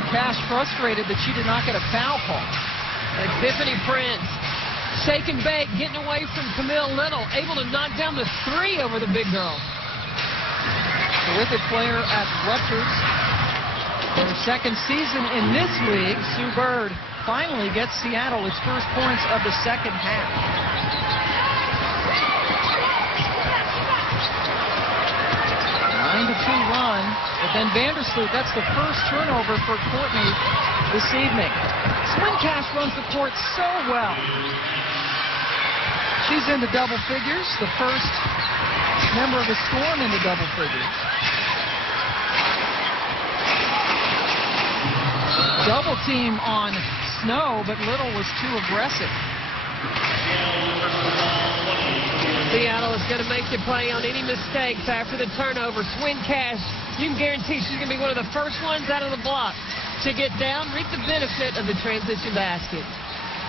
Boy, Cash frustrated that she did not get a foul call. Tiffany Prince, shake and bake, getting away from Camille Little, able to knock down the 3 over the big girl. Terrific player at Rutgers. Their second season in this league, Sue Bird finally gets Seattle its first points of the second half. A 9-2 run, but then Vandersloot, that's the first turnover for Courtney this evening. Swin Cash runs the court so well. She's into double figures, the first member of the Storm into double figures. Double team on Snow, but Little was too aggressive. Seattle is going to make you play on any mistakes after the turnover. Swin Cash, you can guarantee she's going to be one of the first ones out of the block to get down, reap the benefit of the transition basket.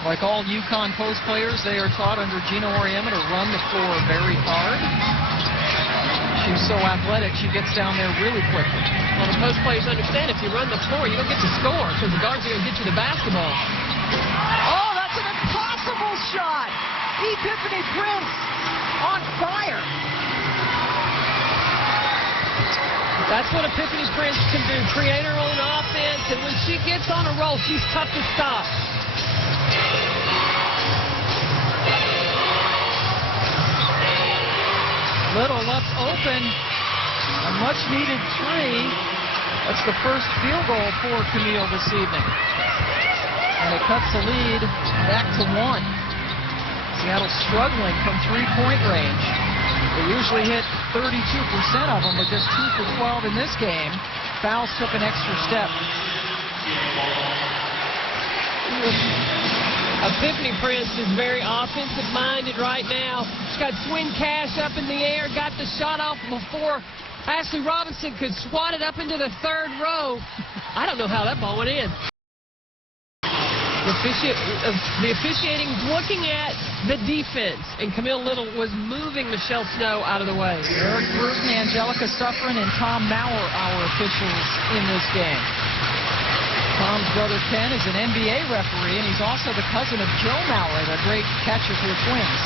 Like all UConn post players, they are taught under Gino Auriemma to run the floor very hard. She's so athletic, she gets down there really quickly. Well, the post players understand if you run the floor, you don't get to score because the guards are going to get you the basketball. Oh, that's an impossible shot. Tiffany Prince on fire. That's what Epiphany Prince can do, create her own offense, and when she gets on a roll, she's tough to stop. Little left open, a much-needed 3. That's the first field goal for Camille this evening. And it cuts the lead back to 1. Seattle struggling from three-point range. They usually hit 32% of them, but just 2 for 12 in this game. Fouls took an extra step. Epiphany Prince is very offensive-minded right now. She's got Swin Cash up in the air, got the shot off before Ashley Robinson could swat it up into the 3rd row. I don't know how that ball went in. The officiating looking at the defense, and Camille Little was moving Michelle Snow out of the way. Eric Bruton, Angelica Suffren, and Tom Maurer, our officials in this game. Tom's brother Ken is an NBA referee, and he's also the cousin of Joe Maurer, the great catcher for the Twins.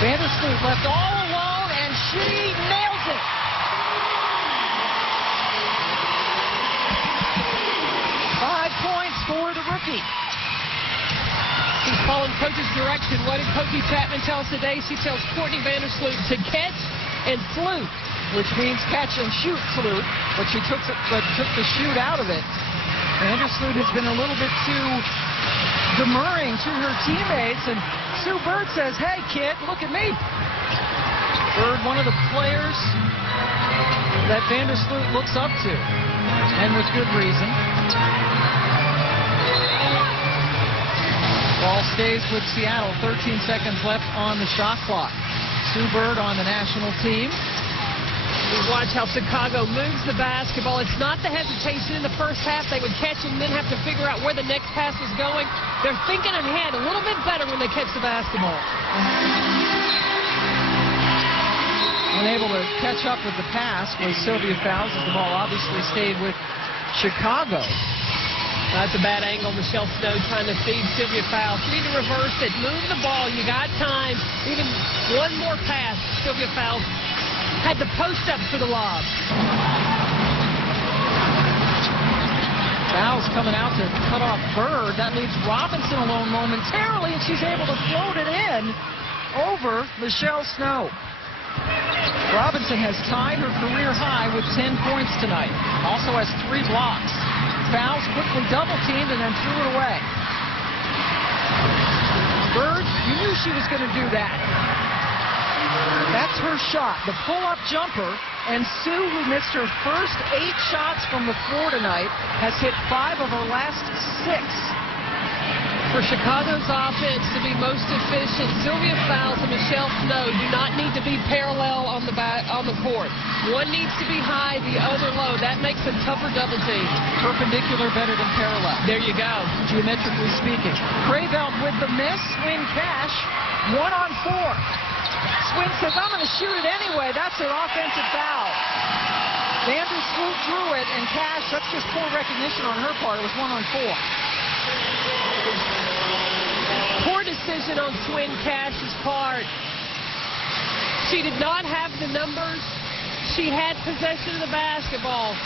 Vandersloot left all alone, and she nails it. For the rookie. She's following Coach's direction. What did Coach Chapman tell us today? She tells Courtney Vandersloot to catch and flute, which means catch and shoot flute, but she took the shoot out of it. Vandersloot has been a little bit too demurring to her teammates, and Sue Bird says, "Hey, kid, look at me." Bird, one of the players that Vandersloot looks up to, and with good reason. Ball stays with Seattle. 13 seconds left on the shot clock. Sue Bird on the national team. We watch how Chicago moves the basketball. It's not the hesitation in the first half. They would catch and then have to figure out where the next pass was going. They're thinking ahead a little bit better when they catch the basketball. Unable to catch up with the pass was Sylvia Fowles, as the ball obviously stayed with Chicago. That's a bad angle. Michelle Snow trying to feed Sylvia Fowles. You need to reverse it. Move the ball. You got time. Even one more pass. Sylvia Fowles had the post up for the lob. Fowles coming out to cut off Bird. That leaves Robinson alone momentarily, and she's able to float it in over Michelle Snow. Robinson has tied her career high with 10 points tonight. Also has 3 blocks. Fowles quickly double-teamed and then threw it away. Bird, you knew she was going to do that. That's her shot, the pull-up jumper. And Sue, who missed her first 8 shots from the floor tonight, has hit 5 of her last 6. For Chicago's offense to be most efficient, Sylvia Fowles and Michelle Snow do not need to be parallel on the court. One needs to be high, the other low. That makes a tougher double team. Perpendicular better than parallel. There you go. Geometrically speaking. Crayveld with the miss. Swin Cash, 1-on-4. Swin says, I'm going to shoot it anyway. That's an offensive foul. Vandersloot flew through it, and Cash, that's just poor recognition on her part. It was 1-on-4. Poor decision on Twin Cash's part. She did not have the numbers. She had possession of the basketball.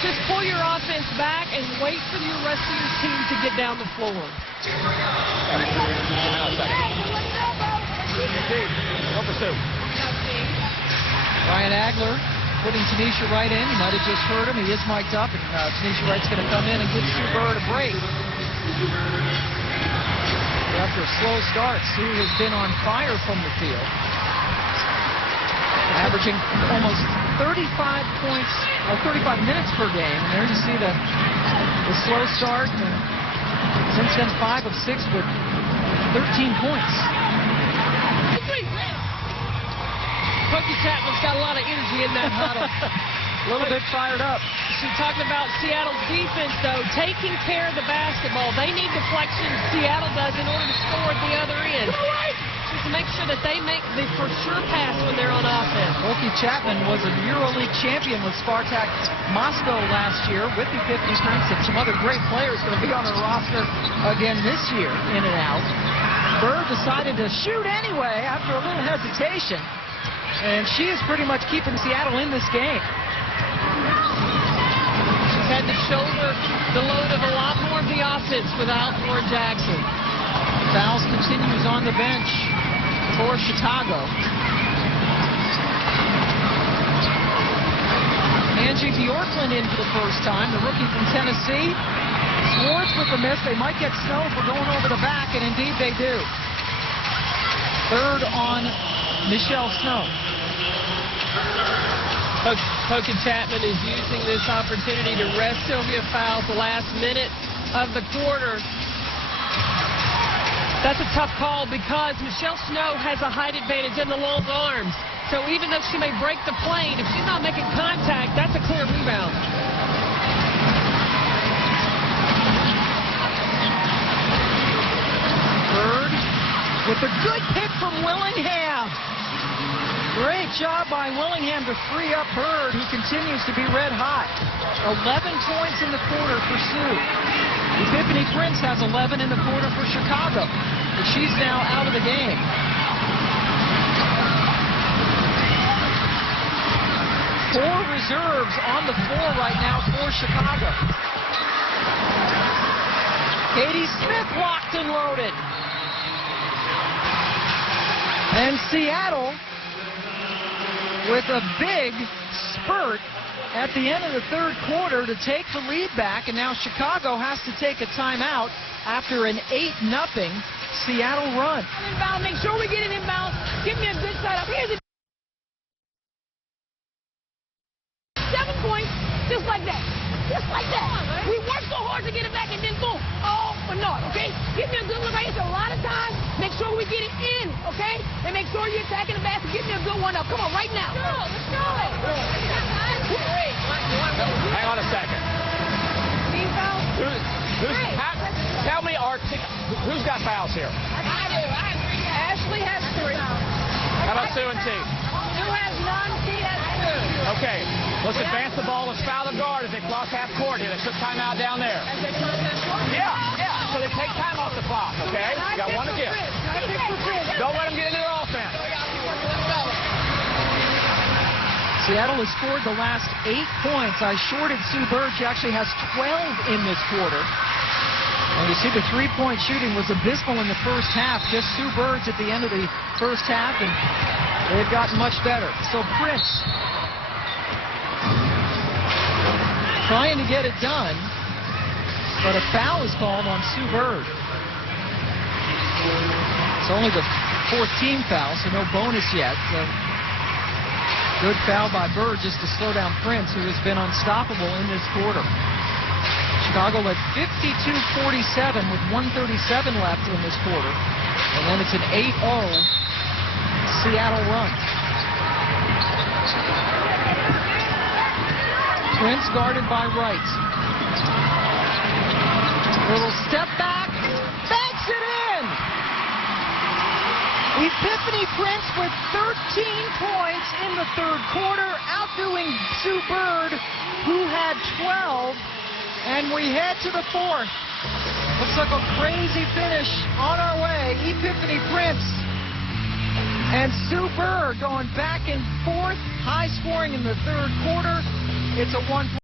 Just pull your offense back and wait for the rest of your team to get down the floor. Ryan Agler putting Tanisha Wright in. You might have just heard him. He is mic'd up, and Tanisha Wright's going to come in and give Sue Bird a break. After a slow start, Sue has been on fire from the field, averaging almost 35 points, 35 minutes per game. And there you see the slow start. And since then, 5 of 6 with 13 points. Pokey Chapman's got a lot of energy in that huddle. A little bit fired up. She's talking about Seattle's defense, though, taking care of the basketball. They need deflection. Seattle does in order to score at the other end. Just to make sure that they make the for sure pass when they're on offense. Pokey Chapman was a EuroLeague champion with Spartak Moscow last year with the 50 Prince, and some other great players going to be on her roster again this year, in and out. Bird decided to shoot anyway after a little hesitation, and she is pretty much keeping Seattle in this game. She's had to shoulder the load of a lot more of the offense without Lauren Jackson. Fouls continues on the bench for Chicago. Angie Bjorklund in for the first time, the rookie from Tennessee. Swartz with the miss. They might get snow for going over the back, and indeed they do. Third on Michelle Snow. Pokey Chapman is using this opportunity to rest Sylvia Fowles the last minute of the quarter. That's a tough call because Michelle Snow has a height advantage in the long arms. So even though she may break the plane, if she's not making contact, that's a clear rebound. Bird with a good pick from Willingham. Great job by Willingham to free up Bird, who continues to be red hot. 11 points in the quarter for Sue. Epiphany Prince has 11 in the quarter for Chicago, but she's now out of the game. Four reserves on the floor right now for Chicago. Katie Smith locked and loaded. And Seattle with a big spurt at the end of the third quarter to take the lead back, and now Chicago has to take a timeout after an 8-0 Seattle run. Inbound, make sure we get an inbound. Give me a good side up. Here's it. 7 points, just like that. Just like that. We worked so hard to get it back, and then boom. Oh, but no, okay? Give me a good look right here. So a lot of times, make sure we get it in, okay? And make sure you're attacking the basket. Give me a good one up. Come on, right now. Let's go. Hang on a second. Team foul? Tell me, who's got fouls here? I do. Ashley has 3. How about Sue and T? Sue has none. T has 2. Okay, let's advance the ball. Let's foul the guard as they cross half court here. They took timeout down there. Yeah. So they take time off the clock, okay? You got one to give. Don't let them get into their offense. Seattle has scored the last 8 points. I shorted Sue Bird. She actually has 12 in this quarter. And you see the three-point shooting was abysmal in the first half. Just Sue Bird's at the end of the first half, and they've gotten much better. So Prince trying to get it done, but a foul is called on Sue Bird. It's only the 4th team foul, so no bonus yet. Good foul by Bird just to slow down Prince, who has been unstoppable in this quarter. Chicago led 52-47 with 1:37 left in this quarter. And then it's an 8-0 Seattle run. Prince guarded by Wright. Little step back, banks it in! Epiphany Prince with 13 points in the third quarter, outdoing Sue Bird who had 12, and we head to the fourth. Looks like a crazy finish on our way. Epiphany Prince and Sue Burr going back and forth. High scoring in the third quarter. It's a 1